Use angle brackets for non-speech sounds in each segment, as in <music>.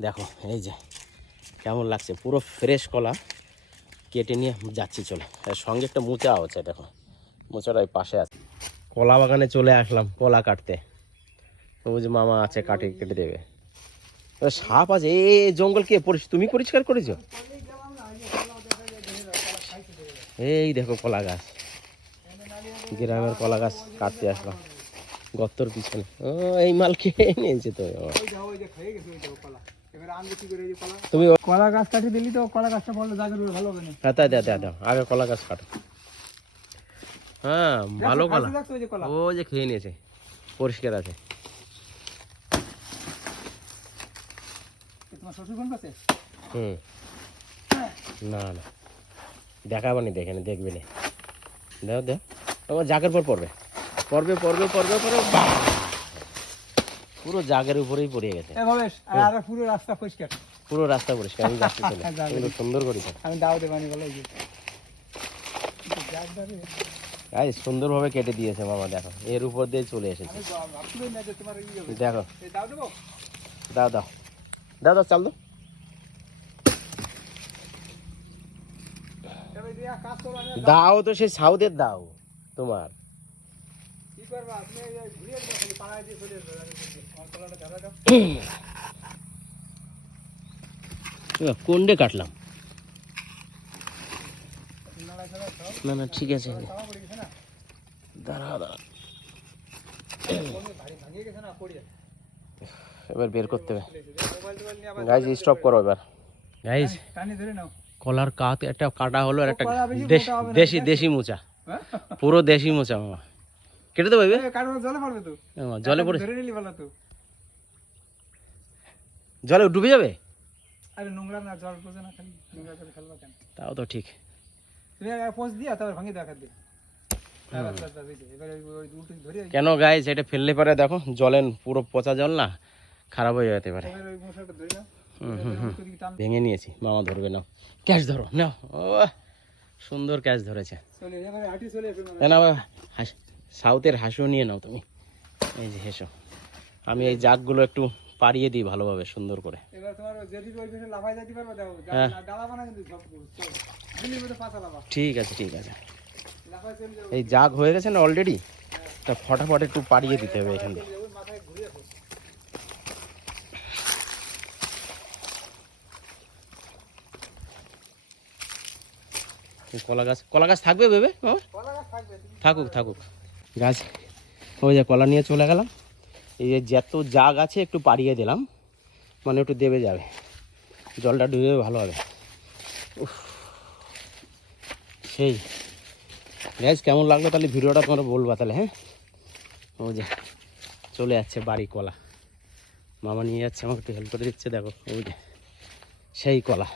দেখো, এই যে, কেমন লাগছে? পুরো ফ্রেশ কলা কেটে নিয়ে যাচ্ছি, চলে। সঙ্গে একটা মোচা আছে, দেখো। মোচাটা ওই পাশে আছে। কলা বাগানে চলে আসলাম, কলা কাটতে। যে মামা আছে, কাটে, কেটে দেবে। সাপ আছে এই জঙ্গল কে পরিস তুমি পরিষ্কার করেছ? এই দেখো কলা গাছ। গ্রামের কলা গাছ কাটতে আসলাম। গত্তর পিছনে। ও, এই মাল খেয়ে নিয়েছে তো। তুমি কলা গাছ কাটি দিলি তো কলা গাছটা জাগের উপরে ভালো হবে না। হ্যাঁ তাই দাও আগে কলা গাছ কাটো। হ্যাঁ ভালো কলা। দেখো, দেখো ও যে খেয়ে নিয়েছে। পরিষ্কার আছে। তোমার শ্বশুর হুম। না না। দেখাবানি দেখে না দেখবি না। দেও দেও। তোমার জাগের পর পড়বে পড়বে পড়বে পড়বে পড়বে! পুরো জাগের উপরেই পড়ে গেছে। আর পুরো রাস্তা পরিষ্কার। পুরো রাস্তা পরিষ্কার আমি যাচ্ছি চলে। <laughs> এগুলো সুন্দর করেছে আমি দাও দেবানি বলে এই সুন্দরভাবে কেটে দিয়েছে মামা দেখো। এর উপর দিয়ে চলে এসেছে। আমি ভাবছিলাম না যে তোমার ই হবে। দেখো। দাও দাও দাও। দাও চাল দাও। করো দাও। তো সেই সাউদের দাও তোমার। কোনডে কাটলাম? না না ঠিক আছে। দাঁড়া দাঁড়া। এবার বের করতে হবে। গাইজ স্টপ করো এবার। গাইজ টানি ধরে নাও। কলার কাত একটা কাটা হলো আর একটা দেশি? দেশি মোচা। হ্যাঁ? পুরো দেশি মোচা মামা কেটে দেবো এবার? জলে পড়বে তো। জলে পড়ে নিলি ভালো তো। জলে ডুবে যাবে? আরে নোংরা না জল বোঝে না খালি। নোংরা জলে ফেলবা কেন? তাও তো ঠিক। দিয়া তারপর দেখা কেন গাইজ এটা ফেললে পারে দেখো জলে পুরো পচা জল না খারাপ হয়ে যেতে পারে। ভেঙে নিয়েছি মামা ধরবে নাও। ক্যাচ ধরো নাও। ও সুন্দর ক্যাচ ধরেছে। না না না হাস- সাউথের হাঁসও নিয়ে নাও তুমি। এই যে হেসো। আমি এই জাগগুলো একটু পাড়িয়ে দিই ভালোভাবে সুন্দর করে। হ্যাঁ। ঠিক আছে ঠিক আছে। এই জাগ হয়ে গেছে না অলরেডি তা ফটাফট একটু পাড়িয়ে দিতে হবে এখান থেকে কলা গাছ কলা গাছ থাকবে ভেবে থাকুক থাকুক। গাছ ওই যে কলা নিয়ে চলে গেলাম। এই যে যত জাগ আছে, একটু পাড়িয়ে দিলাম। মানে একটু দেবে যাবে। জলটা ডুবে ভালো হবে। সেই। গ্যাস কেমন লাগল তাহলে ভিডিওটা তোমরা বলবা তাহলে হ্যাঁ? ও যে, চলে যাচ্ছে বাড়ি কলা। মামা নিয়ে যাচ্ছে, আমাকে একটু হেল্প করে দিচ্ছে, দেখো, ওই যে, সেই কলা।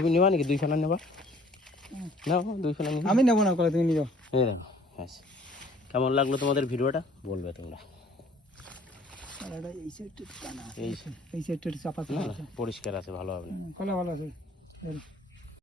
তুমি নেবা নাকি? দুই ফেলা নেবা। নাও দুই ফেলা নিবা। আমি নেব না করে তুমি নিও হ্যাঁ দেখো ব্যাস। কেমন লাগল তোমাদের ভিডিওটা? বলবে তোমরা। এই সাইডটা চাপা পরিষ্কার আছে ভালো হবে কলা ভালো আছে।